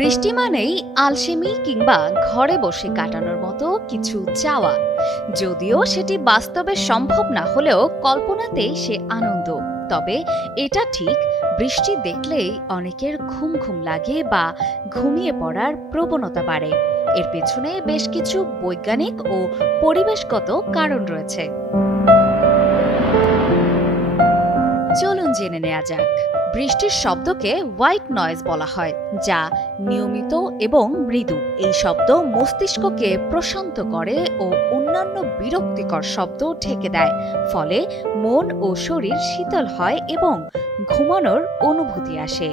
বৃষ্টি মানেই আলসেমি কিংবা ঘরে বসে কাটানোর মতো কিছু চাওয়া, যদিও সেটি বাস্তবে সম্ভব না হলেও কল্পনাতেই সে আনন্দ। তবে এটা ঠিক, বৃষ্টি দেখলেই অনেকের ঘুম ঘুম লাগে বা ঘুমিয়ে পড়ার প্রবণতা বাড়ে। এর পেছনে বেশ কিছু বৈজ্ঞানিক ও পরিবেশগত কারণ রয়েছে। চলুন জেনে নেওয়া যাক। বৃষ্টির শব্দকে হোয়াইট নয়েজ বলা হয়, যা নিয়মিত এবং মৃদু। এই শব্দ মস্তিষ্ককে প্রশান্ত করে ও অন্যান্য বিরক্তিকর শব্দ ঢেকে দেয়, ফলে মন ও শরীর শীতল হয় এবং ঘুমানোর অনুভূতি আসে।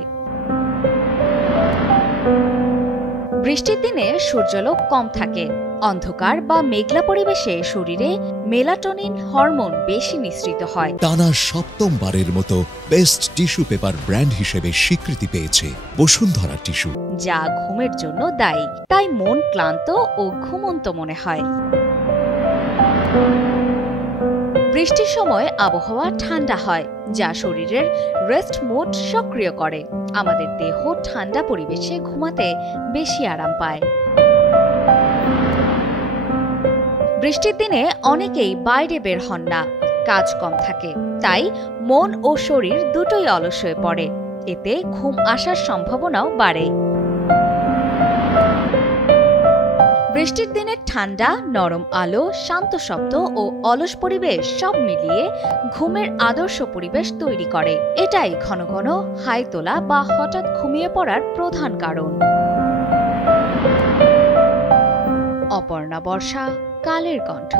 বৃষ্টির দিনে সূর্যালোক কম থাকে। অন্ধকার বা মেঘলা পরিবেশে শরীরে মেলাটোনিন হরমোন বেশি নিঃসৃত হয়। টানা সপ্তমবারের মতো বেস্ট টিস্যু পেপার ব্র্যান্ড হিসেবে স্বীকৃতি পেয়েছে বসুন্ধরা টিস্যু, যা ঘুমের জন্য দায়ী। তাই মন ক্লান্ত ও ঘুমন্ত মনে হয়। বৃষ্টির সময় আবহাওয়া ঠান্ডা হয়, যা শরীরের রেস্ট মোড সক্রিয় করে। আমাদের দেহ ঠান্ডা পরিবেশে ঘুমাতে বেশি আরাম পায়। বৃষ্টির দিনে অনেকেই বাইরে বের হন না, কাজ কম থাকে, তাই মন ও শরীর দুটোই অলস হয়ে পড়ে। এতে ঘুম আসার সম্ভাবনাও বাড়ে। বৃষ্টির দিনে ঠান্ডা, নরম আলো, শান্ত শব্দ ও অলস পরিবেশ সব মিলিয়ে ঘুমের আদর্শ পরিবেশ তৈরি করে। এটাই ঘন ঘন হাই তোলা বা হঠাৎ ঘুমিয়ে পড়ার প্রধান কারণ। অপর্ণা বর্ষা, কালের কণ্ঠ।